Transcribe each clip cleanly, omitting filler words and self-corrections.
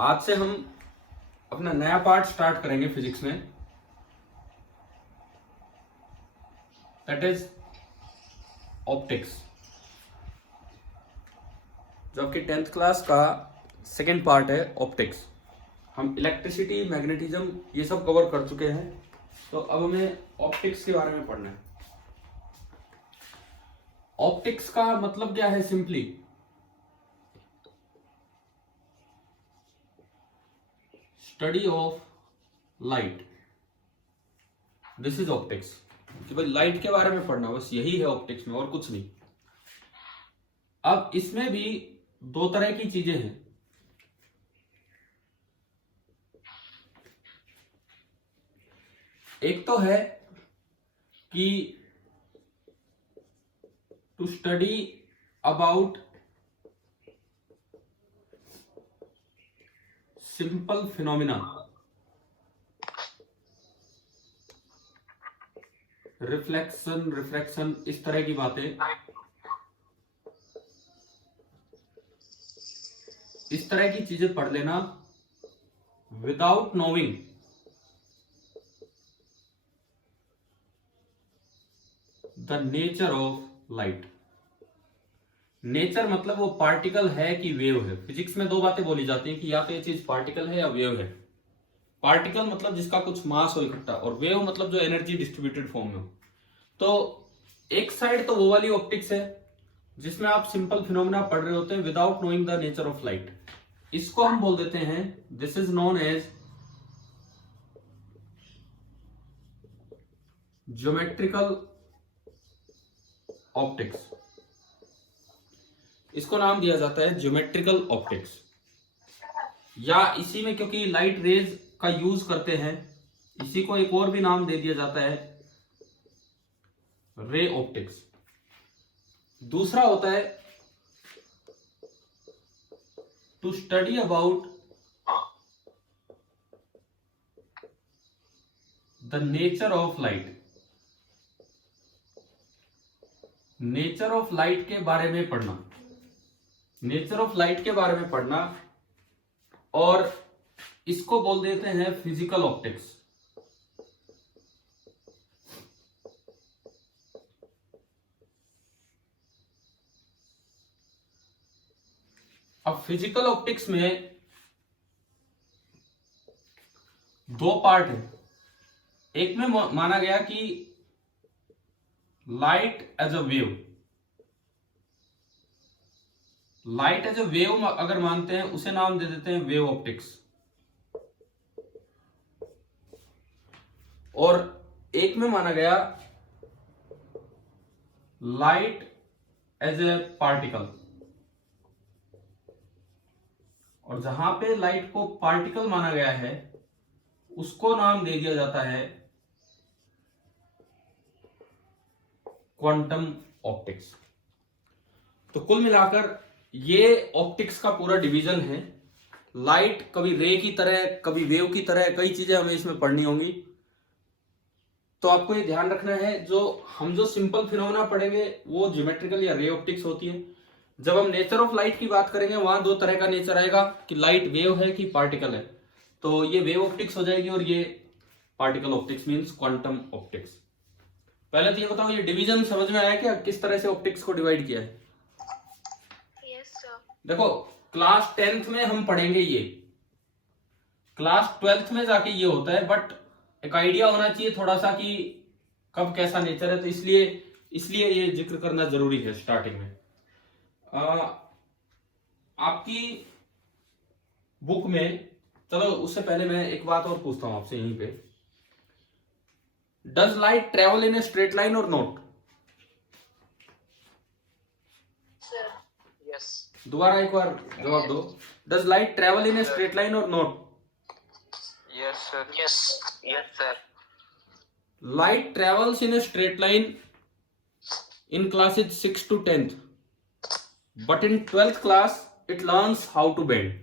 आज से हम अपना नया पार्ट स्टार्ट करेंगे फिजिक्स में, दैट इज ऑप्टिक्स, जो आपकी 10th क्लास का सेकेंड पार्ट है ऑप्टिक्स। हम इलेक्ट्रिसिटी, मैग्नेटिज्म ये सब कवर कर चुके हैं, तो अब हमें ऑप्टिक्स के बारे में पढ़ना है। ऑप्टिक्स का मतलब क्या है? Simply study of light, this is optics. कि भाई लाइट के बारे में पढ़ना, बस यही है ऑप्टिक्स में, और कुछ नहीं। अब इसमें भी दो तरह की चीजें हैं। एक तो है कि to study about simple phenomena, reflection, refraction, इस तरह की बातें, इस तरह की चीजें पढ़ लेना without knowing the nature of light. Nature मतलब वो पार्टिकल है कि वेव है। फिजिक्स में दो बातें बोली जाती हैं कि या तो ये चीज पार्टिकल है या वेव है। पार्टिकल मतलब जिसका कुछ मास हो इकट्ठा, और वेव मतलब जो एनर्जी डिस्ट्रीब्यूटेड फॉर्म में हो। तो एक साइड तो वो वाली ऑप्टिक्स है जिसमें आप सिंपल फिनोमेना पढ़ रहे होते हैं without knowing the nature of light. इसको हम बोल देते हैं, this is known as geometrical optics. इसको नाम दिया जाता है ज्योमेट्रिकल ऑप्टिक्स, या इसी में क्योंकि लाइट रेज का यूज करते हैं, इसी को एक और भी नाम दे दिया जाता है रे ऑप्टिक्स। दूसरा होता है to study about the nature of light. Nature of light के बारे में पढ़ना, नेचर ऑफ लाइट के बारे में पढ़ना, और इसको बोल देते हैं फिजिकल ऑप्टिक्स। अब फिजिकल ऑप्टिक्स में दो पार्ट है। एक में माना गया कि light as a wave, light as a wave अगर मानते हैं, उसे नाम दे देते हैं वेव ऑप्टिक्स। और एक में माना गया लाइट एज ए पार्टिकल, और जहां पे लाइट को पार्टिकल माना गया है उसको नाम दे दिया जाता है क्वांटम ऑप्टिक्स। तो कुल मिलाकर ये ऑप्टिक्स का पूरा डिवीजन है। लाइट कभी रे की तरह, कभी वेव की तरह, कई चीजें हमें इसमें पढ़नी होंगी। तो आपको ये ध्यान रखना है, जो सिंपल फिनोमेना पढ़ेंगे वो ज्योमेट्रिकल या रे ऑप्टिक्स होती है। जब हम नेचर ऑफ लाइट की बात करेंगे, वहां दो तरह का नेचर आएगा कि लाइट वेव है कि पार्टिकल है। तो ये वेव ऑप्टिक्स हो जाएगी, और ये particle optics means quantum optics. पहले तो ये बताओ, ये डिवीजन समझ में आया क्या? किस तरह से ऑप्टिक्स को डिवाइड किया है? देखो, क्लास 10th में हम पढ़ेंगे ये, क्लास 12th में जाके ये होता है, बट एक आइडिया होना चाहिए थोड़ा सा कि कब कैसा नेचर है, तो इसलिए ये जिक्र करना जरूरी है स्टार्टिंग में। आपकी बुक में, चलो उससे पहले मैं एक बात और पूछता हूं आपसे यहीं पे, does light travel in a straight line और नॉट? दोबारा एक बार जवाब दो, does light travel in a straight line और not? Yes, sir. Yes, sir. Light travels in a straight line in classes 6 to 10th, but in 12th class it learns how to bend.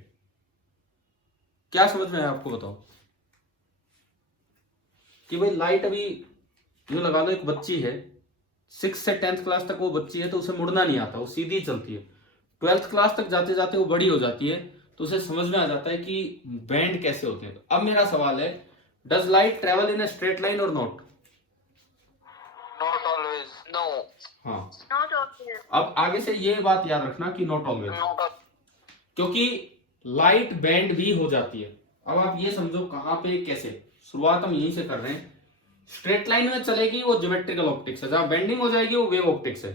क्या समझ में है आपको? बताओ कि भाई light अभी यूं लगा लो, एक बच्ची है, 6 से 10th क्लास तक वो बच्ची है, तो उसे मुड़ना नहीं आता, वो सीधी चलती है। 12th क्लास तक जाते जाते वो बड़ी हो जाती है, तो उसे समझ में आ जाता है कि बैंड कैसे होते हैं। अब मेरा सवाल है, does light travel in a straight line और नॉट? Not always. No. हाँ, Not always. अब आगे से ये बात याद रखना कि नॉट ऑलवेज, Not al- क्योंकि लाइट बैंड भी हो जाती है। अब आप ये समझो कहां पे कैसे, शुरुआत हम यहीं से कर रहे हैं। स्ट्रेट लाइन में चलेगी वो ज्योमेट्रिकल ऑप्टिक्स है, जहां बेंडिंग हो जाएगी वो वेव ऑप्टिक्स है।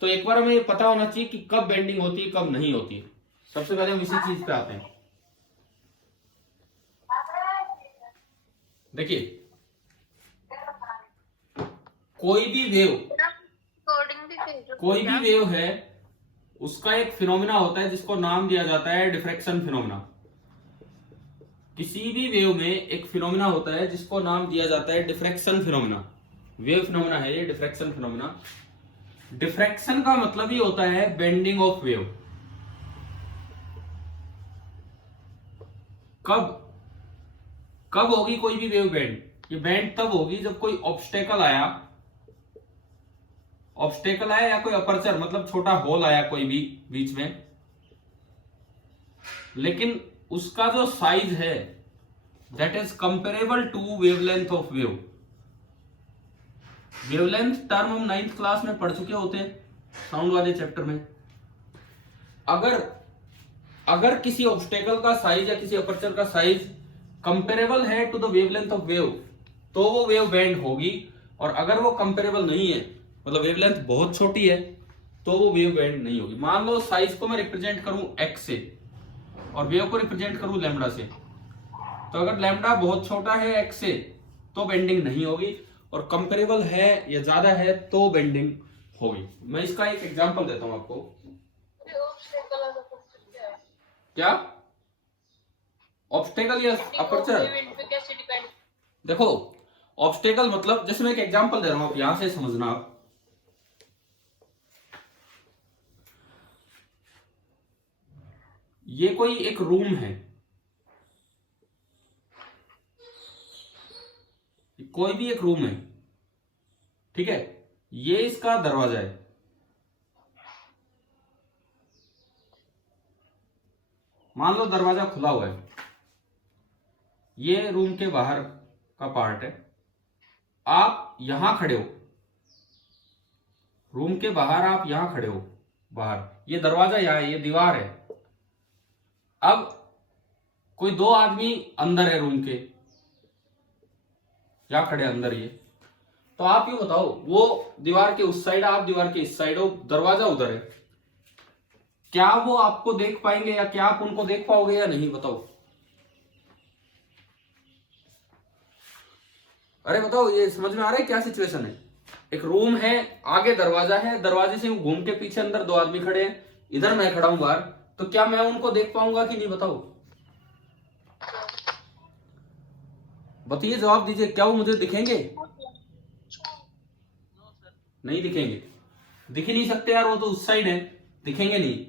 तो एक बार हमें पता होना चाहिए कि कब बेंडिंग होती है कब नहीं होती है। सबसे पहले हम इसी चीज पे आते हैं। देखिए, कोई भी वेव Recording भी भेजो। कोई भी वेव है, उसका एक फिनोमिना होता है जिसको नाम दिया जाता है डिफ्रैक्शन फिनोमिना। किसी भी वेव में एक फिनोमिना होता है जिसको नाम दिया जाता है डिफ्रैक्शन फिनोमिना। वेव फिनोमिना है ये डिफ्रैक्शन फिनोमिना। डिफ्रैक्शन का मतलब ही होता है बेंडिंग ऑफ वेव। कब कब होगी कोई भी वेव बेंड? ये बेंड तब होगी जब कोई ऑब्स्टेकल आया या कोई अपर्चर मतलब छोटा होल आया कोई भी बीच में, लेकिन उसका जो साइज है that is comparable to wavelength of wave. Wavelength term हम 9th क्लास में पढ़ चुके होते हैं साउंड वाले चैप्टर में। अगर किसी ऑब्स्टेकल का साइज या किसी अपर्चर का साइज कंपेरेबल है to the wavelength of wave तो वो वेव बैंड होगी, और अगर वो कंपेरेबल नहीं है मतलब वेवलेंथ बहुत छोटी है तो वो वेव बैंड नहीं होगी। मान लो साइज को मैं रिप्रेजेंट करूं एक्स से और वेव को रिप्रेजेंट करूं लैम्डा से, तो अगर लैम्डा बहुत छोटा है एक्स से तो बेंडिंग नहीं होगी, और कंपेरेबल है या ज्यादा है तो बेंडिंग होगी। मैं इसका एक एग्जांपल देता हूं आपको। क्या ऑब्स्टेकल या अपर्चर? देखो, ऑब्स्टेकल मतलब जैसे मैं एक एग्जांपल दे रहा हूं, आप यहां से समझना। आप ये कोई एक रूम है, कोई भी एक रूम है, ठीक है, ये इसका दरवाजा है। मान लो दरवाजा खुला हुआ है, ये रूम के बाहर का पार्ट है। आप यहां खड़े हो, रूम के बाहर आप यहां खड़े हो, बाहर ये दरवाजा यहां है, ये दीवार है। अब कोई दो आदमी अंदर है रूम के, या खड़े अंदर ये, तो आप ये बताओ, वो दीवार के उस साइड, आप दीवार के इस साइड हो, दरवाजा उधर है, क्या वो आपको देख पाएंगे या क्या आप उनको देख पाओगे या नहीं? बताओ, अरे बताओ, ये समझ में आ रहा है क्या सिचुएशन है? एक रूम है, आगे दरवाजा है, दरवाजे से घूम के पीछे अंदर दो आदमी खड़े हैं, इधर मैं खड़ा हूं बाहर, तो क्या मैं उनको देख पाऊंगा कि नहीं? बताओ, बताइए, जवाब दीजिए, क्या वो मुझे दिखेंगे? नहीं दिखेंगे, दिख ही नहीं सकते यार, वो तो उस साइड है, दिखेंगे नहीं।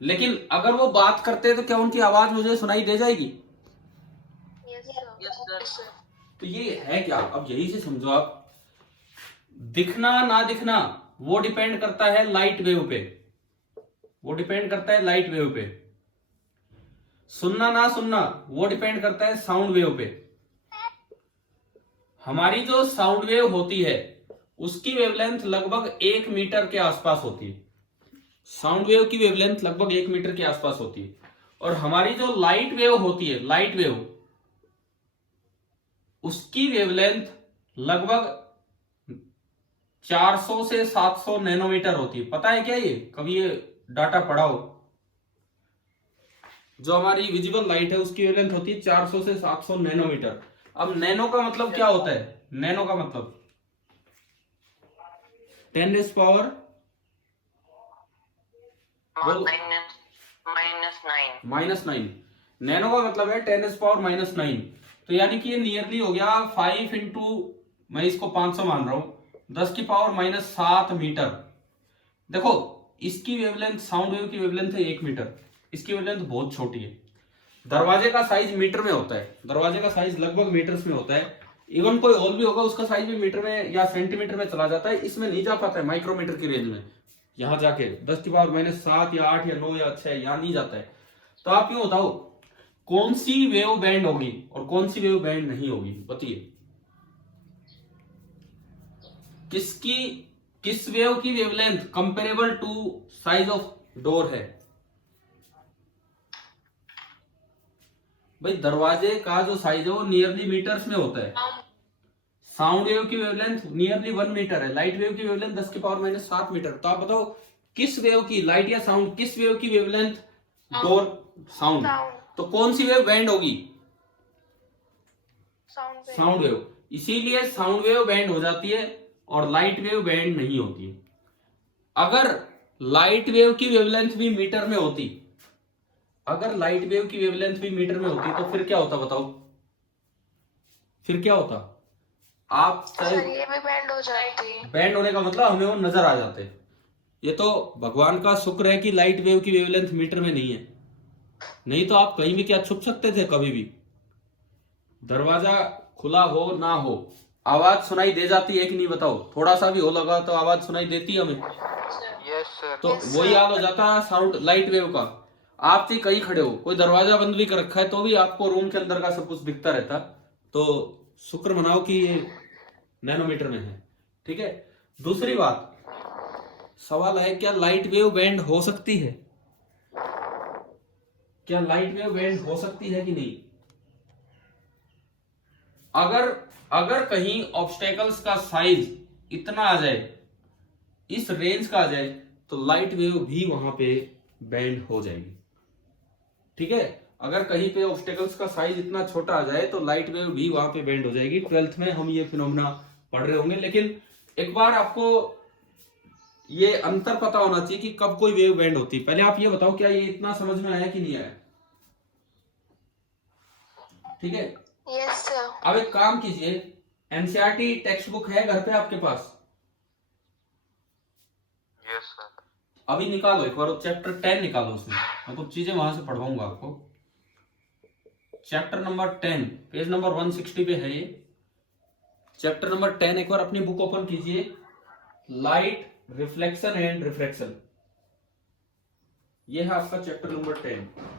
लेकिन अगर वो बात करते तो क्या उनकी आवाज मुझे सुनाई दे जाएगी? Yes, sir. तो ये है क्या? अब यही से समझो आप, दिखना ना दिखना वो डिपेंड करता है लाइट वेव पे, वो डिपेंड करता है लाइट वेव पे। सुनना ना सुनना वो डिपेंड करता है साउंड वेव पे। हमारी जो साउंड वेव होती है उसकी वेवलेंथ लगभग 1 मीटर के आसपास होती है। साउंड वेव की वेवलेंथ लगभग 1 मीटर के आसपास होती है, और हमारी जो लाइट वेव होती है, लाइट वेव, उसकी वेवलेंथ लगभग 400 से 700 नैनोमीटर होती है। पता है क्या ये? कभी ये डाटा पढ़ा हो? जो हमारी विजिबल लाइट है उसकी वेवलेंथ होती है 400 से 700 नैनोमीटर। अब नैनो का मतलब क्या होता है? नैनो का मतलब 10 पावर -9। नैनो का मतलब है 10 पावर -9। तो यानी कि ये नियरली हो गया 5 इंटू, मैं इसको 500 मान रहा हूं, 10 की पावर -7 मीटर। देखो, इसकी वेवलेंथ, साउंड वेव की वेवलेंथ है 1 मीटर, इसकी वेवलेंथ बहुत छोटी है। दरवाजे का साइज मीटर में होता है, दरवाजे का साइज लगभग मीटर्स में होता है। इवन कोई हॉल भी होगा उसका साइज भी मीटर में या सेंटीमीटर में चला जाता है, इसमें नहीं जा पाता है माइक्रोमीटर की रेंज में। यहां जाके 10 की पावर -7 या 8 या 9 या 6 यहां नहीं जाता है। तो आप यूं बताओ कौन सी वेव बैंड होगी और कौन सी वेव बैंड नहीं होगी, बताइए। किस वेव की wavelength comparable to size of door है? भाई दरवाजे का जो साइज है वो नियरली मीटर्स में होता है। साउंड वेव की वेवलेंथ नियरली 1 मीटर है, लाइट वेव की वेवलेंथ 10⁻⁻7 मीटर। तो आप बताओ किस वेव की, लाइट या साउंड, किस वेव की वेवलेंथ डोर? साउंड। तो कौन सी वेव बैंड होगी? Sound wave. इसीलिए साउंड वेव बैंड हो जाती है और लाइट वेव बैंड नहीं होती है। अगर लाइट वेव की वेवलेंथ भी मीटर में होती, अगर लाइट वेव की वेवलेंथ भी मीटर में होती तो फिर क्या होता बताओ? फिर क्या होता? आप सर ये भी बैंड हो जाती है। बैंड होने का मतलब हमें वो नजर आ जाते। ये तो भगवान का शुक्र है कि लाइट वेव की वेवलेंथ मीटर में नहीं है, नहीं तो आप कहीं भी क्या छुप सकते थे कभी भी। दरवाजा खुला हो ना हो आवाज सुनाई दे जाती है कि नहीं बताओ? थोड़ा सा भी हो लगा तो आवाज सुनाई देती है हमें। Yes sir. तो वही हाल हो जाता है साउंड लाइट वेव का। आप भी कहीं खड़े हो, कोई दरवाजा बंद भी कर रखा है तो भी आपको रूम के अंदर का सब कुछ दिखता रहता। तो शुक्र मनाओ कि ये नैनोमीटर में है, ठीक है। दूसरी बात, सवाल है क्या लाइट वेव बैंड हो सकती है? क्या लाइट वेव बैंड हो सकती है कि नहीं? अगर कहीं ऑब्स्टेकल्स का साइज इतना आ जाए, इस रेंज का आ जाए, तो लाइट वेव भी वहां पे बैंड हो जाएगी, ठीक है। अगर कहीं पे ऑब्स्टेकल्स का साइज इतना छोटा आ जाए तो लाइट वेव भी वहां पे बैंड हो जाएगी। 12th में हम ये फिनोमेना पढ़ रहे होंगे, लेकिन एक बार आपको ये अंतर पता होना चाहिए कि कब कोई वेव बैंड होती है। पहले आप ये बताओ क्या ये इतना समझ में आया कि नहीं आया? ठीक है। Yes sir. अब एक काम कीजिए, एनसीईआरटी टेक्स्ट बुक है घर पे आपके पास? Yes sir. अभी निकालो एक बार चैप्टर 10 निकालो, उसमें मैं कुछ चीजें वहां से पढ़वाऊंगा आपको। चैप्टर नंबर 10 पेज नंबर 160 पे है ये चैप्टर नंबर 10। एक बार अपनी बुक ओपन कीजिए, लाइट रिफ्लेक्शन एंड रिफ्रैक्शन, ये है आपका चैप्टर नंबर 10।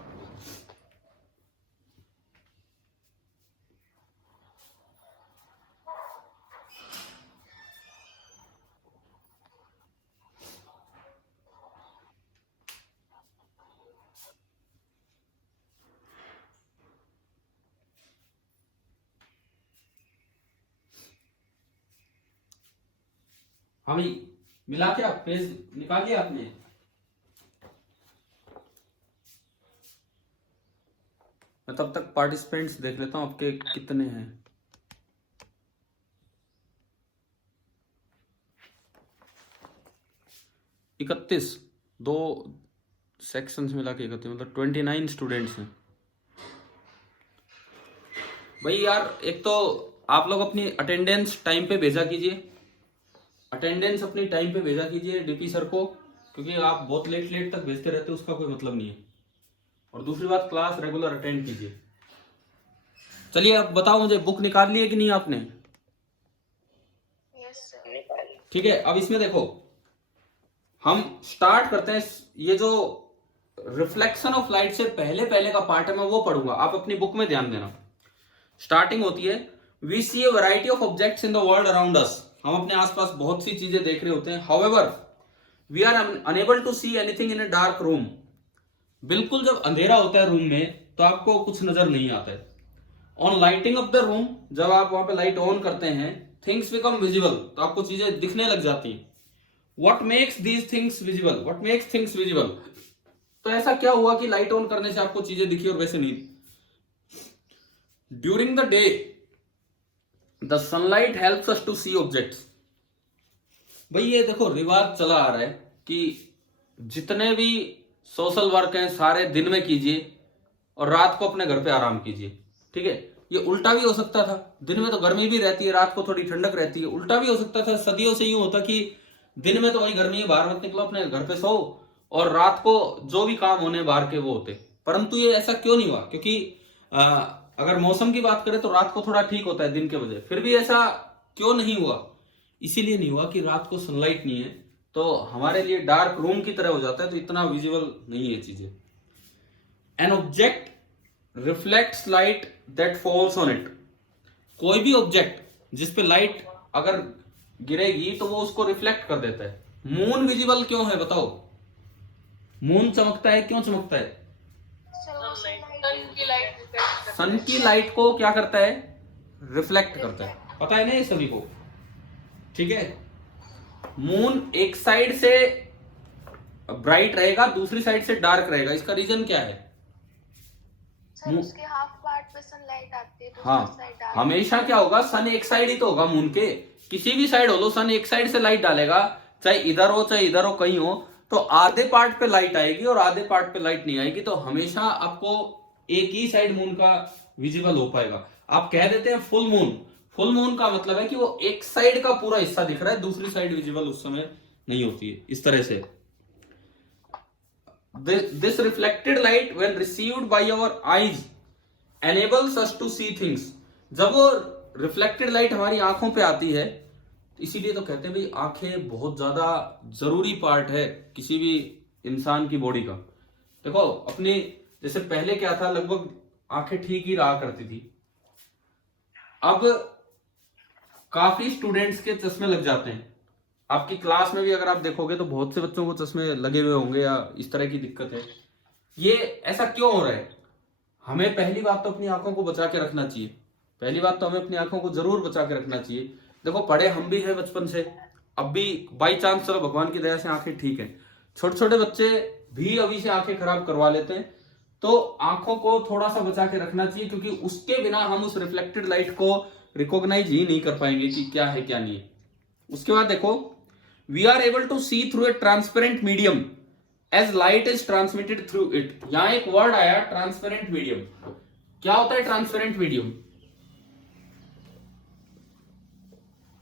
हाँ भाई, मिला क्या? पेज निकाल लिया आपने? मैं तब तक पार्टिसिपेंट्स देख लेता हूं आपके कितने हैं। इकतीस, दो सेक्शंस मिला के 31, मतलब 29 स्टूडेंट्स हैं भाई। यार एक तो आप लोग अपनी अटेंडेंस टाइम पे भेजा कीजिए, अटेंडेंस अपनी टाइम पे भेजा कीजिए डीपी सर को, क्योंकि आप बहुत लेट तक भेजते रहते हो, उसका कोई मतलब नहीं है। और दूसरी बात, क्लास रेगुलर अटेंड कीजिए। चलिए अब बताओ मुझे, बुक निकाल ली है कि नहीं आपने? Yes sir. ठीक है, अब इसमें देखो हम स्टार्ट करते हैं। ये जो रिफ्लेक्शन ऑफ लाइट से पहले का पार्ट है मैं वो पढ़ूंगा, आप अपनी बुक में ध्यान देना। स्टार्टिंग होती है, we see a variety of objects in the world around us. हम अपने आसपास बहुत सी चीजें देख रहे होते हैं। However we are unable to see anything in a dark room. बिल्कुल जब अंधेरा होता है रूम में तो आपको कुछ नजर नहीं आता है। On lighting of the room, जब आप वहां पे लाइट ऑन करते हैं, थिंग्स बिकम विजिबल, तो आपको चीजें दिखने लग जाती हैं। What makes these things visible? What makes things visible? तो ऐसा क्या हुआ कि लाइट ऑन करने से आपको चीजें दिखी और वैसे नहीं? During the day the sunlight helps us to see objects. भाई ये देखो रिवाज चला आ रहा है कि जितने भी सोशल वर्क हैं सारे दिन में कीजिए और रात को अपने घर पे आराम कीजिए, ठीक है। ये उल्टा भी हो सकता था, दिन में तो गर्मी भी रहती है, रात को थोड़ी ठंडक रहती है। उल्टा भी हो सकता था, सदियों से यूं होता कि दिन में तो वही गर्मी है, बाहर मत निकलो, अपने घर पे सो, और रात को जो भी काम होने बाहर के वो होते। परंतु ये ऐसा क्यों नहीं हुआ? क्योंकि अगर मौसम की बात करें तो रात को थोड़ा ठीक होता है दिन के बजाय, फिर भी ऐसा क्यों नहीं हुआ? इसीलिए नहीं हुआ कि रात को सनलाइट नहीं है तो हमारे लिए डार्क रूम की तरह हो जाता है, तो इतना विजिबल नहीं है चीजें। An object reflects light that falls on it. कोई भी ऑब्जेक्ट जिस पे लाइट अगर गिरेगी तो वो उसको रिफ्लेक्ट कर देता है। मून विजिबल क्यों है बताओ? मून चमकता है, क्यों चमकता है? सन की लाइट को क्या करता है? रिफ्लेक्ट करता है। पता है ना ये सभी को? ठीक है। मून एक साइड से ब्राइट रहेगा, दूसरी साइड से डार्क रहेगा। इसका रीजन क्या है? सर उसके हाफ पार्ट पे सनलाइट आती है, हाँ, साइड डार्क। हमेशा क्या होगा, सन एक साइड ही तो होगा मून के। किसी भी साइड हो लो, सन एक साइड से लाइट डालेगा, चाहे इधर हो चाहे इधर हो, कहीं हो, तो आधे पार्ट पे लाइट आएगी और आधे पार्ट पे लाइट नहीं आएगी। तो हमेशा आपको एक ही साइड मून का विजिबल हो पाएगा। आप कह देते हैं फुल मून। फुल मून का मतलब है कि वो एक साइड का पूरा हिस्सा दिख रहा है, दूसरी साइड विजिबल उस समय नहीं होती है। इस तरह से this reflected light when received by our eyes enables us to see things। जब वो रिफ्लेक्टेड लाइट हमारी आंखों पे आती है, इसीलिए तो कहते हैं भाई आंखें बहुत ज्यादा जरूरी पार्ट है किसी भी इंसान की बॉडी का। देखो अपनी, जैसे पहले क्या था, लगभग आंखें ठीक ही रहा करती थी। अब काफी स्टूडेंट्स के चश्मे लग जाते हैं। आपकी क्लास में भी अगर आप देखोगे तो बहुत से बच्चों को चश्मे लगे हुए होंगे या इस तरह की दिक्कत है। ये ऐसा क्यों हो रहा है? हमें पहली बात तो अपनी आंखों को बचा के रखना चाहिए। पहली बात तो हमें अपनी आंखों को जरूर बचा के रखना चाहिए। देखो पढ़े हम भी हैं बचपन से, अब भी बाई चांस चलो भगवान की दया से आंखें ठीक है, छोटे छोटे बच्चे भी अभी से आंखें खराब करवा लेते हैं। तो आंखों को थोड़ा सा बचा के रखना चाहिए, क्योंकि उसके बिना हम उस रिफ्लेक्टेड लाइट को रिकॉग्नाइज ही नहीं कर पाएंगे कि क्या है क्या नहीं है। उसके बाद देखो, we are able to see through a transparent medium as light is transmitted through it. यहां एक वर्ड आया ट्रांसपेरेंट मीडियम। क्या होता है ट्रांसपेरेंट मीडियम?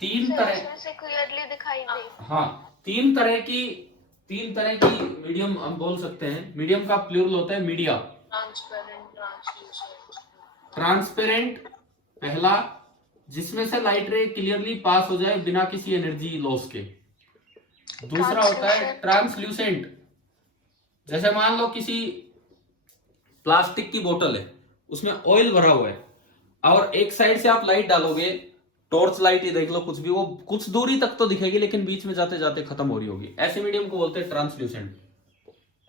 तीन तरह से क्लियरली दिखाई दे। हाँ, तीन तरह की मीडियम हम बोल सकते हैं। मीडियम का प्लूरल होता है मीडिया। ट्रांसपेरेंट पहला, जिसमें से लाइट रे क्लियरली पास हो जाए बिना किसी एनर्जी लॉस के। दूसरा होता है ट्रांसल्यूसेंट। जैसे मान लो किसी प्लास्टिक की बोतल है, उसमें ऑयल भरा हुआ है और एक साइड से आप लाइट डालोगे, टॉर्च लाइट ही देख लो, कुछ भी, वो कुछ दूरी तक तो दिखेगी लेकिन बीच में जाते जाते खत्म हो रही होगी। ऐसे मीडियम को बोलते हैं ट्रांसल्यूसेंट।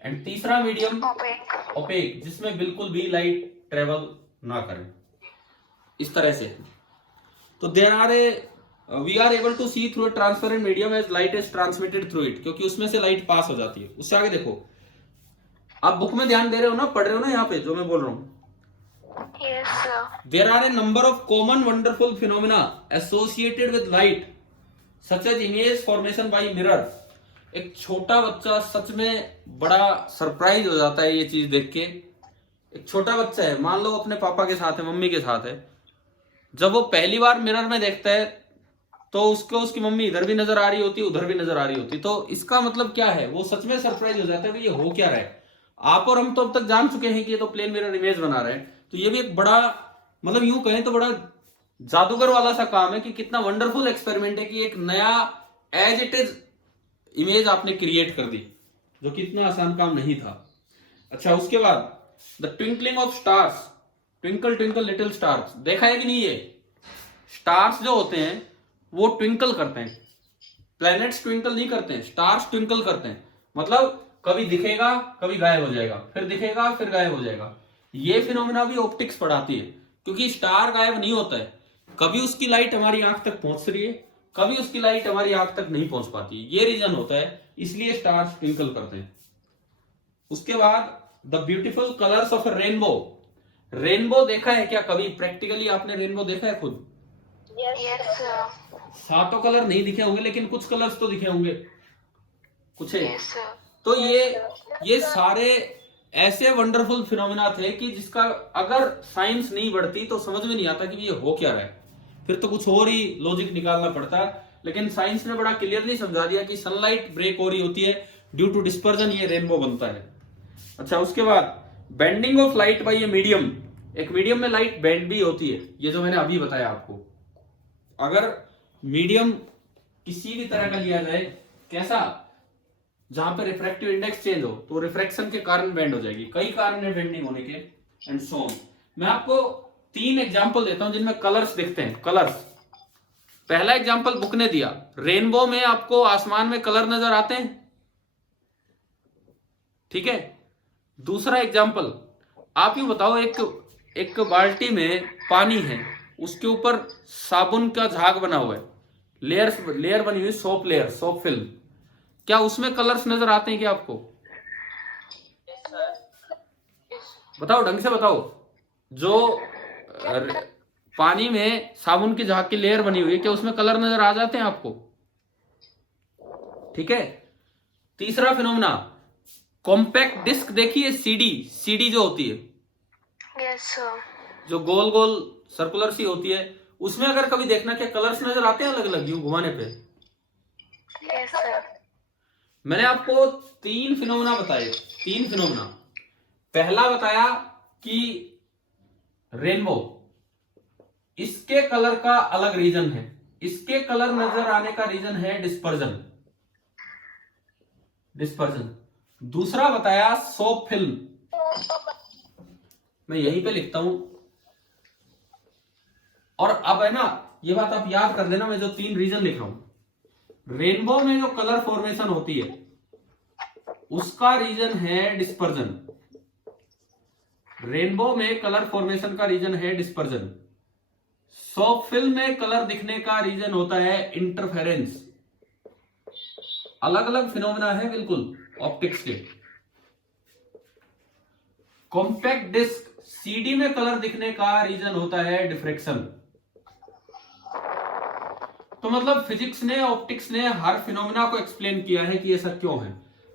एंड तीसरा मीडियम ओपेक, जिसमें बिल्कुल भी लाइट ट्रेवल ना करे, इस तरह से। तो there are we are able to see through a transparent medium as light is transmitted through it, क्योंकि उसमें से लाइट पास हो जाती है। उससे आगे देखो, आप बुक में ध्यान दे रहे हो ना, पढ़ रहे हो ना यहाँ पे जो मैं बोल रहा हूँ? Yes, sir. There are a number of common wonderful phenomena associated with light, such as image formation by mirror। एक छोटा बच्चा सच में बड़ा सरप्राइज हो जाता है ये चीज देख के। एक छोटा बच्चा है, मान लो अपने पापा के साथ है, मम्मी के साथ है, जब वो पहली बार मिरर में देखता है तो उसको उसकी मम्मी इधर भी नजर आ रही होती, उधर भी नजर आ रही होती। तो इसका मतलब क्या है? वो सच में सरप्राइज हो जाता है, भाई ये हो क्या रहा है। आप और हम तो अब तक जान चुके हैं कि ये तो प्लेन मिरर इमेज बना रहे हैं। तो ये भी एक बड़ा, मतलब यूं कहें तो बड़ा जादूगर वाला सा काम है कि कितना वंडरफुल एक्सपेरिमेंट है कि एक नया एज इट इज इमेज आपने क्रिएट कर दी, जो कि इतना आसान काम नहीं था। अच्छा, उसके बाद the twinkling of stars, twinkle twinkle little stars, देखा है कि नहीं? ये स्टार्स जो होते हैं वो ट्विंकल करते हैं, प्लैनेट्स ट्विंकल नहीं करते हैं, स्टार्स ट्विंकल करते हैं। मतलब कभी दिखेगा कभी गायब हो जाएगा, फिर दिखेगा फिर गायब हो जाएगा। ये फिनोमेना भी ऑप्टिक्स पढ़ाती है, क्योंकि स्टार गायब नहीं होता है, कभी उसकी लाइट हमारी आंख तक पहुंच रही है, कभी उसकी लाइट हमारी आंख तक नहीं पहुंच पाती। ये रीजन होता है, इसलिए स्टार्स ट्विंकल करते हैं। उसके बाद the beautiful colours of rainbow. Rainbow देखा है क्या कभी? प्रैक्टिकली आपने रेनबो देखा है खुद? Yes, sir. सातों कलर नहीं दिखे होंगे लेकिन कुछ कलर्स तो दिखे होंगे, कुछ है। Yes, sir. तो ये सारे ऐसे वंडरफुल फिनोमेना थे कि जिसका अगर साइंस नहीं बढ़ती तो समझ में नहीं आता कि ये हो क्या रहा है, फिर तो कुछ और ही लॉजिक निकालना पड़ता। लेकिन साइंस ने बड़ा क्लियरली समझा दिया कि सनलाइट ब्रेक हो रही होती है, ड्यू टू डिस्पर्जन ये रेनबो बनता है। अच्छा, उसके बाद bending of light by a medium. एक मीडियम में लाइट बेंड भी होती है, ये जो मैंने अभी बताया आपको। अगर मीडियम किसी भी तरह का लिया जाए, कैसा, जहां पे रिफ्रैक्टिव इंडेक्स चेंज हो तो रिफ्रैक्शन के कारण बेंड हो जाएगी, कई कारण है बेंडिंग होने के एंड सो ऑन। मैं आपको 3 एग्जांपल देता हूं जिनमें कलर्स दिखते हैं, कलर्स। पहला एग्जांपल बुक ने दिया, रेनबो में आपको आसमान में कलर नजर आते हैं, ठीक है। दूसरा एग्जांपल, आप यूं बताओ, एक बाल्टी में पानी है, उसके ऊपर साबुन का झाग बना हुआ है, लेयर बनी हुई, सोप लेयर, सोप फिल्म, क्या उसमें कलर्स नजर आते हैं क्या आपको? बताओ, ढंग से बताओ। जो पानी में साबुन की झाग की लेयर बनी हुई है, क्या उसमें कलर नजर आ जाते हैं आपको? ठीक है। तीसरा फिनोमेना, कॉम्पैक्ट डिस्क देखिए, सीडी जो होती है, Yes, sir. जो गोल गोल सर्कुलर सी होती है, उसमें अगर कभी देखना क्या कलर्स नजर आते हैं अलग अलग यूं घुमाने पे? Yes, sir. मैंने आपको 3 फिनोमेना बताए, 3 फिनोमेना। पहला बताया कि रेनबो, इसके कलर का अलग रीजन है, इसके कलर नजर आने का रीजन है डिस्पर्जन। दूसरा बताया सोप फिल्म, मैं यहीं पे लिखता हूं। और अब है ना, ये बात आप याद कर लेना, मैं जो 3 रीजन लिख रहा हूं, रेनबो में जो कलर फॉर्मेशन होती है उसका रीजन है डिस्पर्जन। रेनबो में कलर फॉर्मेशन का रीजन है डिस्पर्जन। सोप फिल्म में कलर दिखने का रीजन होता है इंटरफेरेंस। अलग अलग फिनोमेना है बिल्कुल ऑप्टिक्स के। कॉम्पैक्ट डिस्क, सीडी में कलर दिखने का रीजन होता है डिफ्रेक्शन। तो मतलब फिजिक्स ने, ऑप्टिक्स ने हर फिनोमेना को एक्सप्लेन किया है कि ऐसा क्यों है।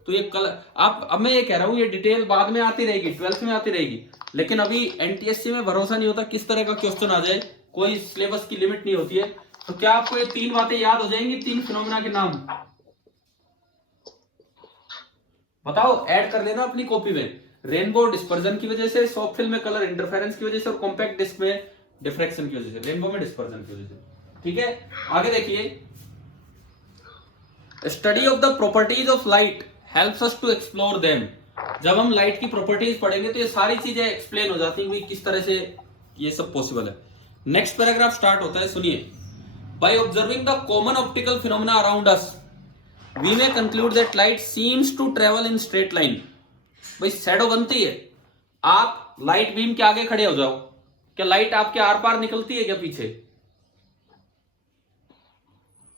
तो ये कलर, आप, अब मैं ये कह रहा हूं, ये डिटेल बाद में आती रहेगी, 12th में आती रहेगी, लेकिन अभी एनटीएससी में भरोसा नहीं होता किस तरह का क्वेश्चन आ जाए, कोई सिलेबस की लिमिट नहीं होती है। तो क्या आपको ये 3 बातें याद हो जाएंगी, 3 फिनोमेना के नाम? बताओ, ऐड कर लेना अपनी कॉपी में। रेनबो डिस्पर्जन की वजह से, सोप फिल्म में कलर इंटरफेरेंस की वजह से, और कॉम्पैक्ट डिस्क में डिफ्रेक्शन की वजह से, रेनबो में डिस्पर्जन की वजह से। ठीक है, आगे देखिए, study of the properties of light helps us to explore them. जब हम लाइट की प्रॉपर्टीज पढ़ेंगे तो ये सारी चीजें एक्सप्लेन हो जाती हैं किस तरह से ये सब पॉसिबल है। नेक्स्ट पैराग्राफ स्टार्ट होता है, सुनिए। By observing the common optical phenomena around us we may conclude that light seems to travel in straight line. भाई शैडो बनती है, आप लाइट बीम के आगे खड़े हो जाओ, क्या लाइट आपके आर पार निकलती है क्या पीछे?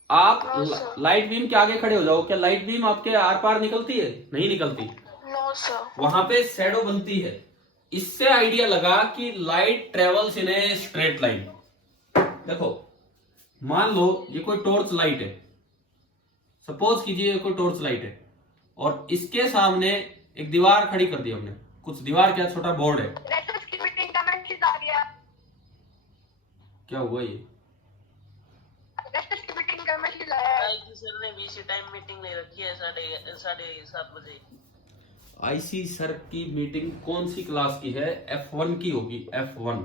आप लाइट बीम के आगे खड़े हो जाओ, क्या लाइट बीम आपके आर पार निकलती है? नहीं निकलती। No, sir. वहां पे शैडो बनती है। इससे आइडिया लगा कि light travels in a straight line. देखो, मान लो ये कोई टॉर्च लाइट है, सपोज कीजिए ये कोई टॉर्च लाइट है, और इसके सामने एक दीवार खड़ी कर दी हमने, कुछ दीवार क्या, छोटा बोर्ड है। क्या हुआ ये? सर ने बीसी टाइम मीटिंग ले रखी है 7:30 बजे। आईसी सर की मीटिंग कौन सी क्लास की है? F1 की होगी, F1।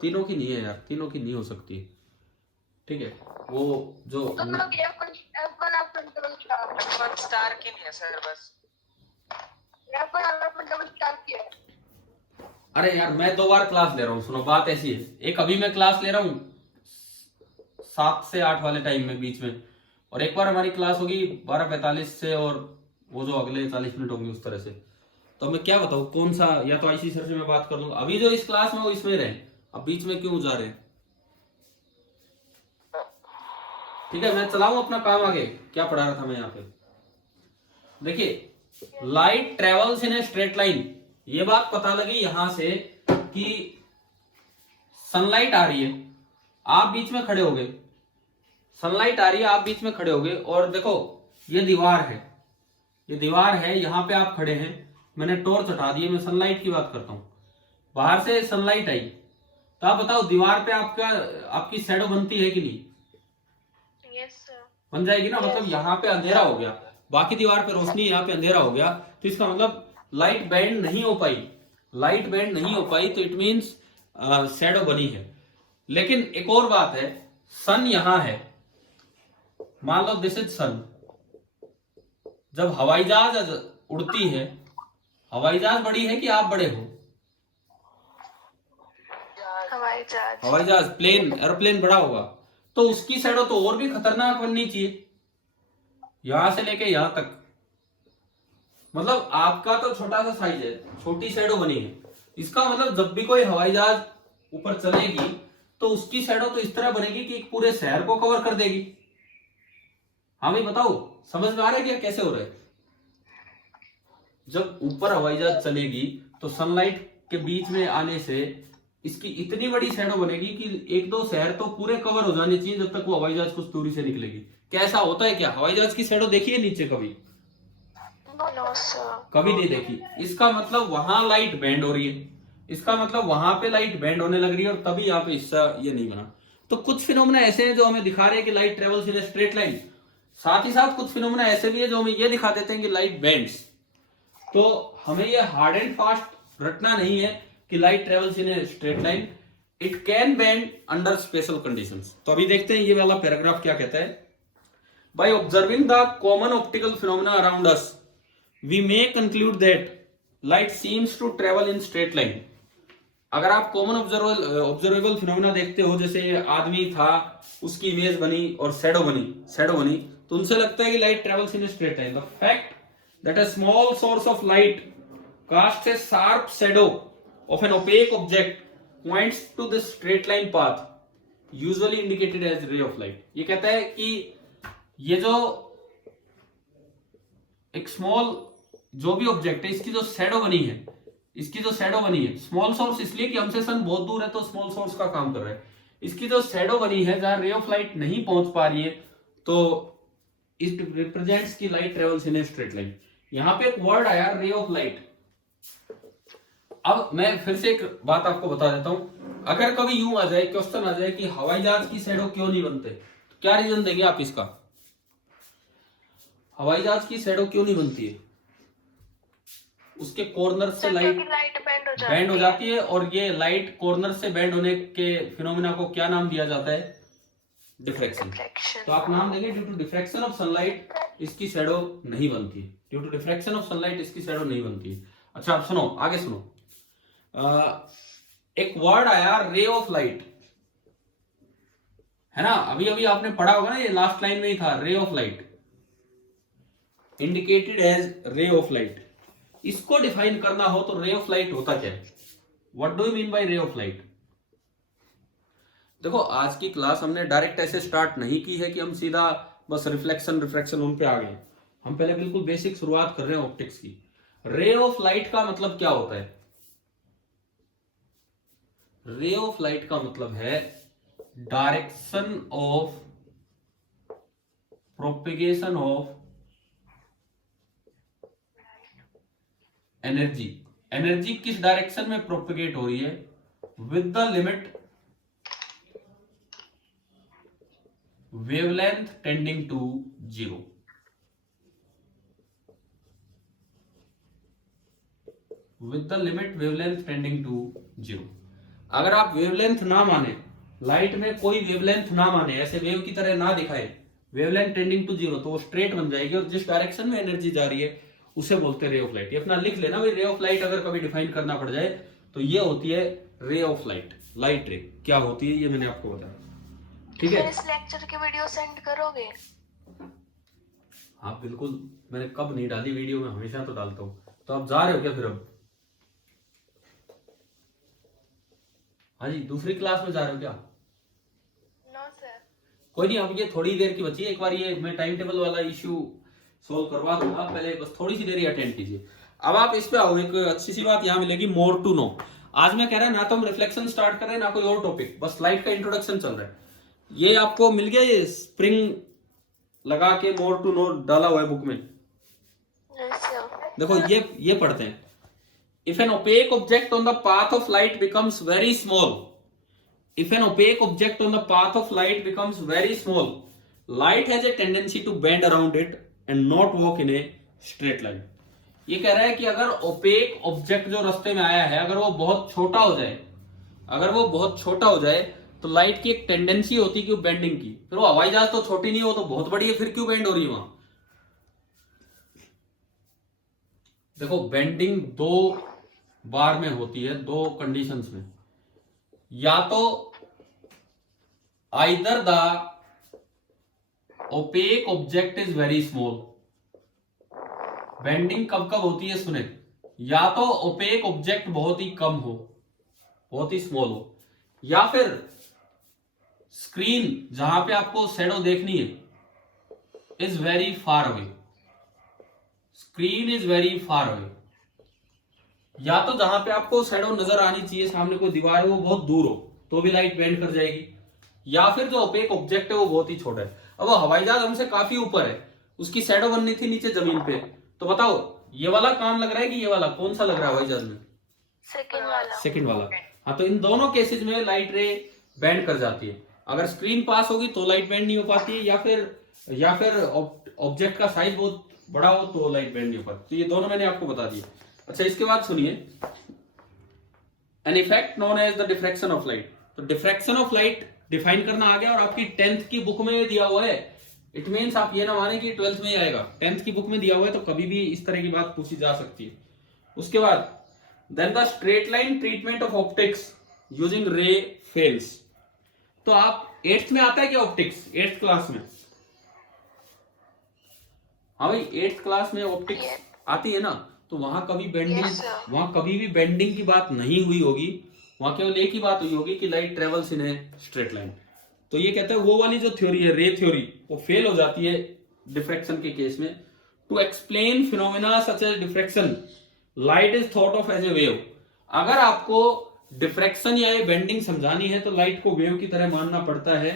तीनों की नहीं है यार, तीनों की नहीं हो सकती। ठीक है, वो जो F1 स्टार की नहीं है सर, बस अरे यार, मैं 2 बार क्लास ले रहा हूँ, सुनो बात ऐसी है। एक अभी मैं क्लास ले रहा हूँ 7 से 8 वाले टाइम में बीच में, और एक बार हमारी क्लास होगी 12:45 से, और वो जो अगले 40 मिनट होंगे उस तरह से। तो मैं क्या बताऊँ कौन सा, या तो आईसी सर से मैं बात कर लूंगा। अभी जो इस क्लास में वो इसमें रहे, अब बीच में क्यों जा रहे हैं? ठीक है, मैं चलाऊं अपना काम आगे। क्या पढ़ा रहा था मैं यहाँ पे? देखिए, light travels in a straight line, ये बात पता लगी यहां से कि सनलाइट आ रही है, आप बीच में खड़े हो गए, सनलाइट आ रही है, आप बीच में खड़े हो गए, और देखो ये दीवार है, ये दीवार है, यहां पे आप खड़े हैं, मैंने टॉर्च हटा दी है, मैं सनलाइट की बात करता हूं, बाहर से सनलाइट आई, तो आप बताओ दीवार पे आपकी शैडो बनती है कि नहीं? Yes, sir. बन जाएगी ना। मतलब यहाँ पे अंधेरा हो गया, बाकी दीवार पे रोशनी, यहाँ पे अंधेरा हो गया, तो इसका मतलब लाइट बैंड नहीं हो पाई, लाइट बैंड नहीं हो पाई, तो इट मीन्स शैडो बनी है। लेकिन एक और बात है, सन यहां है, मान लो दिस इज सन, जब हवाई जहाज उड़ती है, हवाई जहाज बड़ी है कि आप बड़े हो? हवाई जहाज। हवाई जहाज, प्लेन, एरोप्लेन बड़ा होगा, तो उसकी शैडो तो और भी खतरनाक बननी चाहिए, यहां से लेके यहां तक। मतलब आपका तो छोटा सा साइज है, छोटी शैडो बनी है, इसका मतलब जब भी कोई हवाई जहाज ऊपर चलेगी तो उसकी शैडो तो इस तरह बनेगी कि पूरे शहर को कवर कर देगी। हाँ भाई बताओ, समझ में आ रहा है क्या कैसे हो रहा है? जब ऊपर हवाई जहाज चलेगी तो सनलाइट के बीच में आने से इसकी इतनी बड़ी शैडो बनेगी कि एक दो शहर तो पूरे कवर हो जाने चाहिए जब तक वो हवाई जहाज कुछ दूरी से निकलेगी। कैसा होता है क्या? हवाई जहाज की शैडो देखी है नीचे कभी? No sir. कभी नहीं देखी। इसका मतलब वहां लाइट बेंड हो रही है, इसका मतलब वहां पे लाइट बेंड होने लग रही है और तभी यहाँ पे हिस्सा ये नहीं बना। तो कुछ फिनोमेना ऐसे हैं जो हमें दिखा रहे हैं कि light travels in straight line, साथ ही साथ कुछ फिनोमेना ऐसे भी है जो हमें ये दिखा देते हैं कि लाइट बेंड्स। तो हमें ये हार्ड एंड फास्ट रटना नहीं है कि light travels in a straight line, it can bend under special conditions. तो अभी देखते हैं ये वाला पैराग्राफ क्या कहता है। By observing the common optical phenomena around us we may conclude that light seems to travel in straight line. अगर आप कॉमन ऑब्जर्वेबल फिनोमेना देखते हो, जैसे आदमी था, उसकी इमेज बनी और शैडो बनी, तो उनसे लगता है कि light travels in straight line. The fact that a small source of light cast a sharp shadow of an opaque object points to the straight line path usually indicated as ray of light. ये कहता है कि ये जो एक small जो भी object है, इसकी जो शैडो बनी है, स्मॉल सोर्स इसलिए कि हमसे सन बहुत दूर है तो स्मॉल सोर्स का काम कर रहा है। इसकी जो शैडो बनी है जहां रे ऑफ लाइट नहीं पहुंच पा रही है, तो इट रिप्रेजेंट्स की light travels in a straight line. यहां पे एक वर्ड आया रे ऑफ लाइट। अब मैं फिर से एक बात आपको बता देता हूं, अगर कभी यूं आ जाए, क्वेश्चन आ जाए कि हवाई जहाज की शैडो क्यों नहीं बनते, तो क्या रीजन देंगे आप इसका? हवाई जहाज की शैडो क्यों नहीं बनती है? उसके कॉर्नर से लाइट बेंड हो जाती है, और ये लाइट कॉर्नर से बेंड होने के फिनोमेना को क्या नाम दिया जाता है? डिफ्रैक्शन। तो आप नाम देंगे due to diffraction of sunlight इसकी शैडो नहीं बनती, due to diffraction of sunlight इसकी शैडो नहीं बनती। अच्छा आप सुनो, आगे सुनो। एक वर्ड आया रे ऑफ लाइट, है ना? अभी अभी आपने पढ़ा होगा ना, ये लास्ट लाइन में ही था, ray of light indicated as ray of light. इसको डिफाइन करना हो तो रे ऑफ लाइट होता क्या है? What do you mean by ray of light? देखो आज की क्लास हमने डायरेक्ट ऐसे स्टार्ट नहीं की है कि हम सीधा बस रिफ्लेक्शन उन पे आ गए। हम पहले बिल्कुल बेसिक शुरुआत कर रहे हैं ऑप्टिक्स की। रे ऑफ लाइट का मतलब क्या होता है? रे ऑफ लाइट का मतलब है direction of propagation of energy किस डायरेक्शन में प्रोपेगेट हो रही है? With the limit wavelength tending to 0। With the limit wavelength tending to 0। अगर आप वेवलेंथ ना माने, लाइट में कोई वेवलेंथ ना माने, ऐसे वेव की तरह ना दिखाए, वेवलेंथ टेंडिंग टू 0, तो वो स्ट्रेट बन जाएगी और जिस डायरेक्शन में एनर्जी जा रही है उसे बोलते हैं रे ऑफ लाइट। ये अपना लिख लेना भाई, रे ऑफ लाइट अगर कभी डिफाइन करना पड़ जाए तो ये होती है रे ऑफ लाइट। लाइट रे क्या होती है ये मैंने आपको बताया, ठीक है? इस लेक्चर की वीडियो सेंड करोगे? हाँ बिल्कुल, मैंने कब नहीं डाली वीडियो, में हमेशा तो डालता हूँ। तो आप जा रहे हो क्या फिर अब? हाँ जी, दूसरी क्लास में जा रहे हो क्या? No sir. कोई नहीं, अब ये थोड़ी देर की बची है, एक बार ये मैं टाइम टेबल वाला इश्यू सोल्व करवा दूंगा, पहले बस थोड़ी सी देर अटेंड कीजिए। अब आप इस पे आओ, एक अच्छी सी बात यहाँ मिलेगी, मोर टू नो। आज मैं कह रहा ना तो हम रिफ्लेक्शन स्टार्ट कर रहे हैं ना कोई और टॉपिक, बस लाइट का इंट्रोडक्शन चल रहा है। ये आपको मिल गया, ये स्प्रिंग लगा के मोर टू नो डाला हुआ है बुक में। देखो ये पढ़ते हैं। If N opaque object on the path of light becomes very small, if an opaque object on the path of light becomes very small, light has a tendency to bend around it and not walk in a straight line। ये कह रहा है कि अगर opaque object जो रास्ते में आया है, अगर वो बहुत छोटा हो जाए, तो लाइट की एक टेंडेंसी होती है कि बेंडिंग की। फिर वो हवाई जहाज तो छोटी नहीं हो तो बहुत बड़ी है, फिर क्यों बेंड हो रही है वहां? देखो बेंडिंग दो बार में होती है, दो कंडीशंस में। या तो either the opaque object is very small. Bending कब कब होती है सुने, या तो ओपेक ऑब्जेक्ट बहुत ही कम हो, बहुत ही स्मॉल हो, या फिर स्क्रीन जहां पे आपको शैडो देखनी है is very far away. Screen is very far away, या तो जहां पे आपको शैडो नजर आनी चाहिए, सामने कोई दीवार है वो बहुत दूर हो तो भी लाइट बेंड कर जाएगी, या फिर जो ओपेक ऑब्जेक्ट है वो बहुत ही छोटा है। अब वो हवाई जहाज हमसे काफी ऊपर है, उसकी शैडो बननी थी नीचे जमीन पे, तो बताओ ये वाला काम लग रहा है कि ये वाला, कौन सा लग रहा है हवाई जहाज में? सेकंड वाला। सेकंड वाला। हाँ, तो इन दोनों केसेस में लाइट रे बैंड कर जाती है। अगर स्क्रीन पास होगी तो लाइट बैंड नहीं हो पाती है, या फिर ऑब्जेक्ट का साइज बहुत बड़ा हो तो लाइट बैंड नहीं हो पाती। तो ये दोनों मैंने आपको बता दिया। अच्छा, इसके बाद सुनिए, an effect known as the diffraction of light. तो डिफ्रैक्शन ऑफ लाइट डिफाइन करना आ गया और आपकी 10th की बुक में दिया हुआ है। इट मीन्स आप ये ना माने कि 12th में ही आएगा, 10th की बुक में दिया हुआ है, तो कभी भी इस तरह की बात पूछी जा सकती है। उसके बाद then the straight line treatment of optics using ray fails. तो आप 8th में आता है क्या ऑप्टिक्स, 8th क्लास में? हाँ भाई, 8th क्लास में ऑप्टिक्स आती है ना, तो वहां कभी बेंडिंग, वहां कभी भी बेंडिंग की बात नहीं हुई होगी, वहां केवल एक ही बात हुई होगी कि light travels in a straight line. तो ये कहते हैं वो वाली जो थ्योरी है, रे थ्योरी, वो फेल हो जाती है डिफ्रैक्शन के केस में। To explain phenomena such as diffraction light is thought of as a wave. अगर आपको डिफ्रैक्शन या ये बेंडिंग समझानी है तो लाइट को वेव की तरह मानना पड़ता है,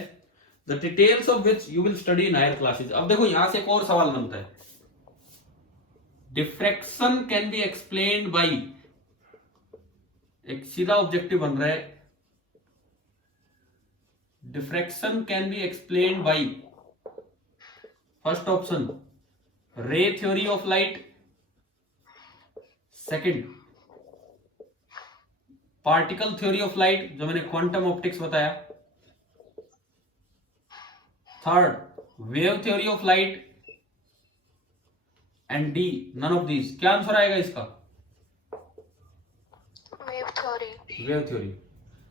the details of which you will study in higher classes. अब देखो यहां से एक और सवाल बनता है, diffraction can be explained by, एक सीधा ऑब्जेक्टिव बन रहा है, diffraction can be explained by, first option ray theory of light, second particle theory of light जो मैंने क्वांटम ऑप्टिक्स बताया, third wave theory of light, and D none of these. क्या answer आएगा इसका? Wave theory. Wave theory.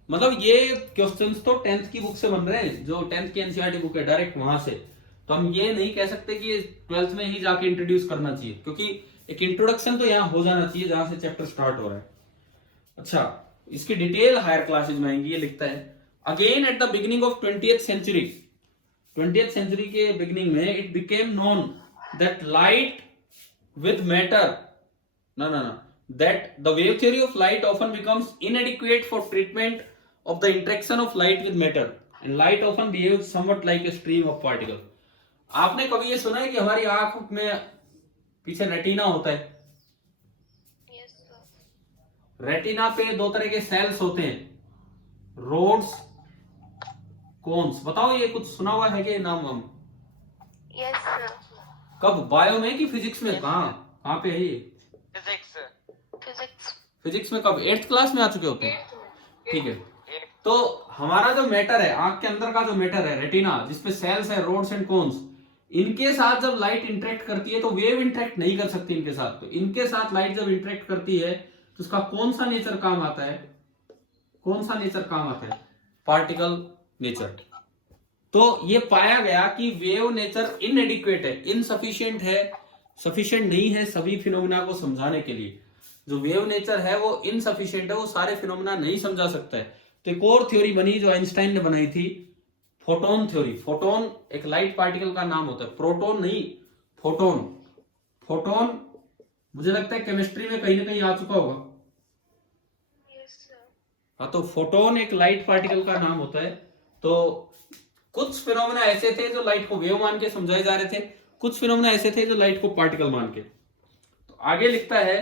मतलब ये questions तो 10th की बुक से बन रहे हैं, जो 10th की एनसीईआरटी बुक है, डायरेक्ट वहां से। तो हम ये नहीं कह सकते कि 12th में ही जाके इंट्रोड्यूस करना चाहिए, क्योंकि एक इंट्रोडक्शन तो यहाँ हो जाना चाहिए जहां से चैप्टर स्टार्ट हो रहा है। अच्छा, इसकी डिटेल हायर क्लासेज में आएंगी। ये लिखता है, again at the beginning of 20th century, 20th century के बिगिनिंग में it became known that light with matter, that the wave theory of light often becomes inadequate for treatment of the interaction of light with matter and light often behaves somewhat like a stream of particle। आपने कभी ये सुना है कि हमारी आंख में पीछे रेटिना होता है? Yes sir. रेटिना पे दो तरह के सेल्स होते हैं, रोड्स, कोन्स। बताओ ये कुछ सुना हुआ है कि नाम हम? Yes sir. कब, बायो में कि फिजिक्स में? कहाँ पे है ये? फिजिक्स। फिजिक्स में कब? 8th क्लास में आ चुके होते हैं, ठीक है। तो हमारा जो मैटर है, आंख के अंदर का जो मैटर है, रेटिना, जिसपे सेल्स है, रोड्स एंड कोन्स, इनके साथ जब लाइट इंटरेक्ट करती है तो वेव इंटरेक्ट नहीं कर सकती इनके साथ। तो इनके साथ लाइट जब इंटरेक्ट करती है तो उसका कौन सा नेचर काम आता है? कौन सा नेचर काम आता है? Particle nature. तो ये पाया गया कि वेव नेचर इनएडिक्वेट है, इनसफिशिएंट है, सफिशिएंट नहीं है सभी फिनोमेना को समझाने के लिए। जो वेव नेचर है वो इनसफिशिएंट है, वो सारे फिनोमेना नहीं समझा सकता है। तो एक और थ्योरी बनी जो आइंस्टाइन ने बनाई थी, फोटोन थ्योरी। फोटोन एक लाइट पार्टिकल का नाम होता है, प्रोटोन नहीं, फोटोन। फोटोन मुझे लगता है केमिस्ट्री में कहीं ना कहीं आ चुका होगा। Yes sir. हाँ, तो फोटोन एक लाइट पार्टिकल का नाम होता है। तो कुछ फिनोमेना ऐसे थे जो लाइट को वेव मान के समझाए जा रहे थे, कुछ फिनोमेना ऐसे थे जो लाइट को पार्टिकल मान के। तो आगे लिखता है,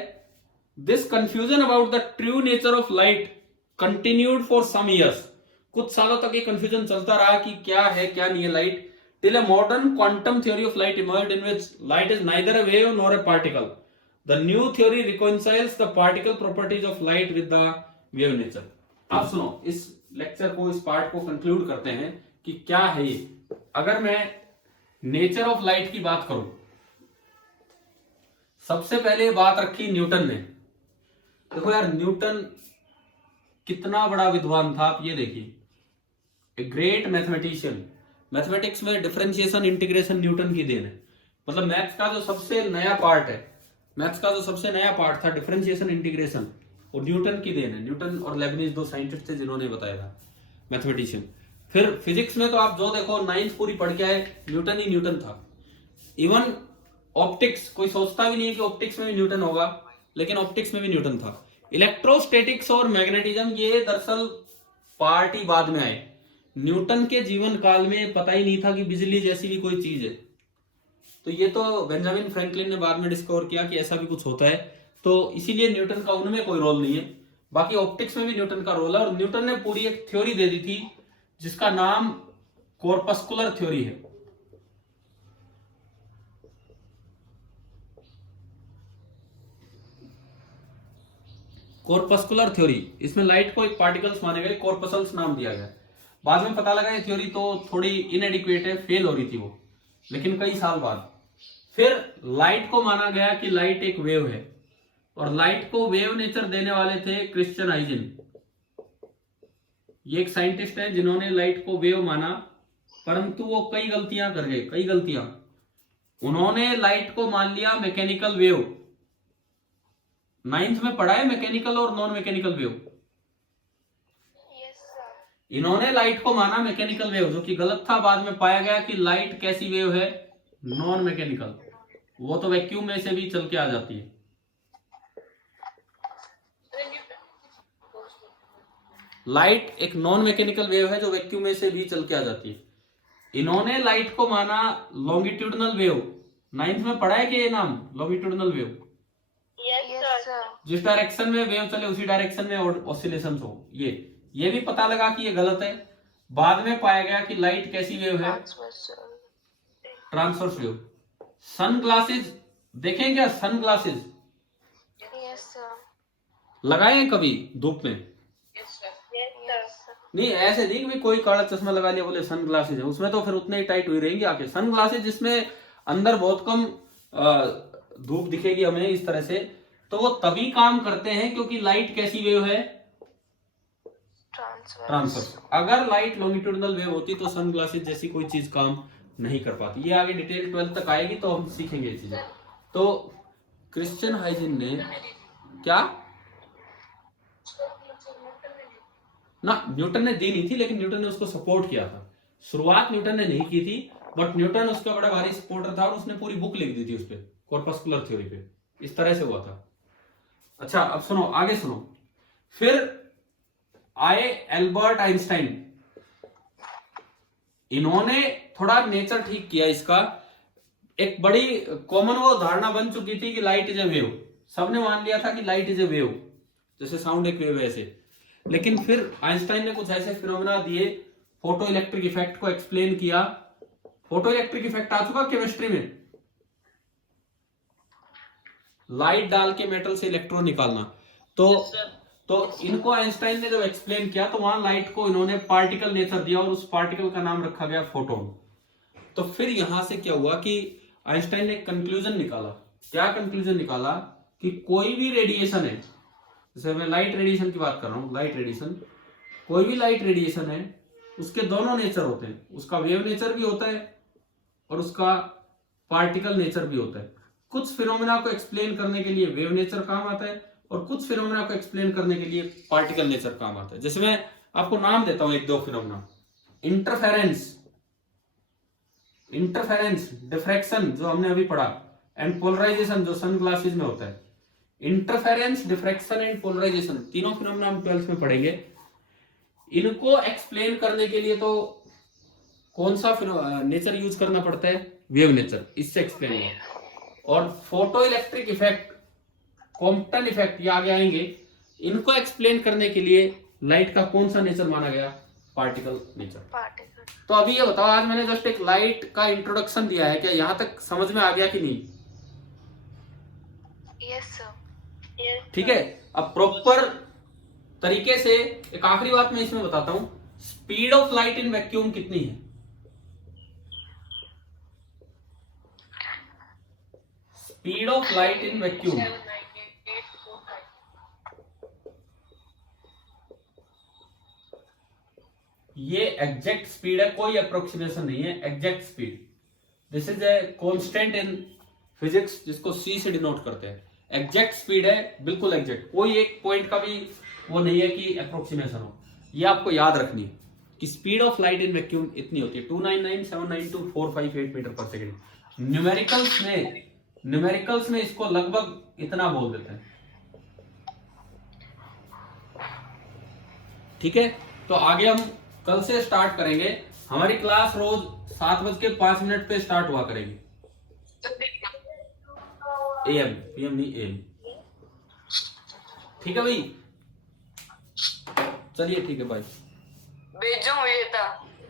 this confusion about the true nature of light continued for some years. कुछ सालों तक ये कंफ्यूजन चलता रहा कि क्या है क्या नहीं है light, till a modern quantum theory of light emerged in which light is neither a wave nor a particle. The new theory reconciles the particle properties of light with the wave nature. आप सुनो, इस lecture को, इस part को conclude करते हैं कि क्या है ये। अगर मैं नेचर ऑफ लाइट की बात करूं, सबसे पहले बात रखी न्यूटन ने। देखो यार, न्यूटन कितना बड़ा विद्वान था, आप ये देखिए, ए ग्रेट मैथमेटिशियन। मैथमेटिक्स में डिफरेंशिएशन इंटीग्रेशन न्यूटन की देन है। मतलब मैथ्स का जो सबसे नया पार्ट है, मैथ्स का जो सबसे नया पार्ट था डिफरेंशिएशन इंटीग्रेशन, वो न्यूटन की देन है। न्यूटन और लेबनिज दो साइंटिस्ट थे जिन्होंने बताया था, मैथमेटिशियन। फिर फिजिक्स में तो आप जो देखो 9th पूरी पढ़ के आए, न्यूटन ही न्यूटन था। इवन ऑप्टिक्स, कोई सोचता भी नहीं है कि ऑप्टिक्स में भी न्यूटन होगा, लेकिन ऑप्टिक्स में भी न्यूटन था। इलेक्ट्रोस्टैटिक्स और मैग्नेटिज्म ये दरअसल पार्ट ही बाद में आए। न्यूटन के जीवन काल में पता ही नहीं था कि बिजली जैसी भी कोई चीज है। तो ये तो बेंजामिन फ्रैंकलिन ने बाद में डिस्कवर किया कि ऐसा भी कुछ होता है। तो इसीलिए न्यूटन का उनमें कोई रोल नहीं है। बाकी ऑप्टिक्स में भी न्यूटन का रोल है। और न्यूटन ने पूरी एक थ्योरी दे दी थी जिसका नाम कॉर्पस्कुलर थ्योरी है। कॉर्पस्कुलर थ्योरी, इसमें लाइट को एक पार्टिकल्स माने गए, कॉर्पसल्स नाम दिया गया। बाद में पता लगा ये थ्योरी तो थोड़ी इनएडिक्वेट है, फेल हो रही थी वो, लेकिन कई साल बाद फिर लाइट को माना गया कि लाइट एक वेव है। और लाइट को वेव नेचर देने वाले थे क्रिश्चियन हाइजेन। ये एक साइंटिस्ट है जिन्होंने लाइट को वेव माना, परंतु वो कई गलतियां कर गए, कई गलतियां। उन्होंने लाइट को मान लिया मैकेनिकल वेव। 9th में पढ़ा है मैकेनिकल और non mechanical wave. Yes, sir. इन्होंने लाइट को माना मैकेनिकल वेव, जो कि गलत था। बाद में पाया गया कि लाइट कैसी वेव है, नॉन मैकेनिकल। वो तो वैक्यूम में से भी चल के आ जाती है। लाइट एक नॉन मैकेनिकल वेव है जो वैक्यूम में से भी चल के आ जाती है। इन्होंने लाइट को माना लॉन्गिट्यूडनल वेव। 9th में पढ़ा है कि ये नाम लॉन्गिट्यूडनल वेव, Yes, sir. जिस डायरेक्शन में वेव चले उसी डायरेक्शन में ऑसिलेशंस हो। ये भी पता लगा कि ये गलत है। बाद में पाया गया कि लाइट कैसी वेव है, Transversal. Transverse wave. Sun glasses देखें क्या, सन ग्लासेस Yes, sir. लगाए हैं कभी धूप में? Yes, sir. नहीं, ऐसे नहीं कि कोई काला चश्मा लगा लिया बोले सन ग्लासेस है, उसमें तो फिर उतने ही टाइट हुई रहेंगी आंखें। सन ग्लासेस जिसमें अंदर बहुत कम धूप दिखेगी हमें इस तरह से, तो वो तभी काम करते हैं क्योंकि लाइट कैसी वेव है, Transverse. ट्रांसवर्स। अगर लाइट लॉन्गिट्यूडनल वेव होती तो सन ग्लासेस जैसी कोई चीज काम नहीं कर पाती। ये आगे डिटेल 12th तक आएगी तो हम सीखेंगे ये चीजें। तो क्रिश्चियन हाइजेन ने क्या ना, न्यूटन ने दी नहीं थी, लेकिन न्यूटन ने उसको सपोर्ट किया था। शुरुआत न्यूटन ने नहीं की थी, बट न्यूटन उसका बड़ा भारी सपोर्टर था और उसने पूरी बुक लिख दी थी उस पर, कॉर्पस्कुलर थ्योरी पे। इस तरह से हुआ था। अच्छा, अब सुनो, आगे सुनो। फिर आए एल्बर्ट आइंस्टाइन। इन्होंने थोड़ा नेचर ठीक किया इसका। एक बड़ी कॉमन वो धारणा बन चुकी थी कि लाइट इज ए वेव। सबने मान लिया था कि लाइट इज ए वेव, जैसे साउंड एक वेव है ऐसे। लेकिन फिर आइंस्टाइन ने कुछ ऐसे फिनोमेना दिए, फोटो इलेक्ट्रिक इफेक्ट को एक्सप्लेन किया। फोटो इलेक्ट्रिक इफेक्ट आ चुका केमिस्ट्री में, लाइट डाल के मेटल से इलेक्ट्रॉन निकालना। तो इनको आइंस्टाइन ने जब एक्सप्लेन किया तो वहां लाइट को इन्होंने पार्टिकल नेचर दिया और उस पार्टिकल का नाम रखा गया फोटोन। तो फिर यहां से क्या हुआ कि आइंस्टाइन ने कंक्लूजन निकाला। क्या कंक्लूजन निकाला कि कोई भी रेडिएशन है, जैसे मैं लाइट रेडिएशन की बात कर रहा हूं, लाइट रेडिएशन, कोई भी लाइट रेडिएशन है उसके दोनों नेचर होते हैं। उसका वेव नेचर भी होता है और उसका पार्टिकल नेचर भी होता है। कुछ फिनोमेना को एक्सप्लेन करने के लिए वेव नेचर काम आता है और कुछ फिनोमेना को एक्सप्लेन करने के लिए पार्टिकल नेचर काम आता है। जैसे मैं आपको नाम देता हूं एक दो फिनोमेना। इंटरफेरेंस, डिफ्रैक्शन जो हमने अभी पढ़ा, एंड पोलराइजेशन जो सन ग्लासेस में होता है। इंटरफेरेंस, डिफ्रैक्शन एंड पोलराइजेशन, तीनों फिनोमेना हम 12th में पढ़ेंगे। इनको एक्सप्लेन करने के लिए तो कौन सा नेचर यूज करना पड़ता है, वेव नेचर, इससे एक्सप्लेन हुआ। और photo electric effect, Compton effect, ये आगे आएंगे। इनको एक्सप्लेन करने के लिए लाइट का कौन सा नेचर माना गया, पार्टिकल नेचर। Particle. तो अभी ये बताओ, आज मैंने जस्ट एक लाइट का इंट्रोडक्शन दिया है, क्या यहां तक समझ में आ गया कि नहीं? Yes, sir. ठीक है, अब प्रॉपर तरीके से एक आखिरी बात मैं इसमें बताता हूं। Speed of light in vacuum कितनी है? Speed of light in vacuum, ये एग्जैक्ट स्पीड है, कोई अप्रोक्सीमेशन नहीं है, exact speed. This is a constant in physics जिसको सी से डिनोट करते हैं। एग्जैक्ट स्पीड है, बिल्कुल एग्जैक्ट, कोई एक पॉइंट का भी वो नहीं है कि अप्रोक्सीमेशन हो। ये आपको याद रखनी है कि speed of light in vacuum इतनी होती है 299792458 मीटर पर सेकेंड। न्यूमेरिकल्स में इसको लगभग इतना बोल देते हैं। ठीक है, तो आगे हम कल से स्टार्ट करेंगे। हमारी क्लास रोज 7:05 पे स्टार्ट हुआ करेगी। AM, PM नहीं AM। ठीक है भाई, चलिए ठीक है, बाय। भेजो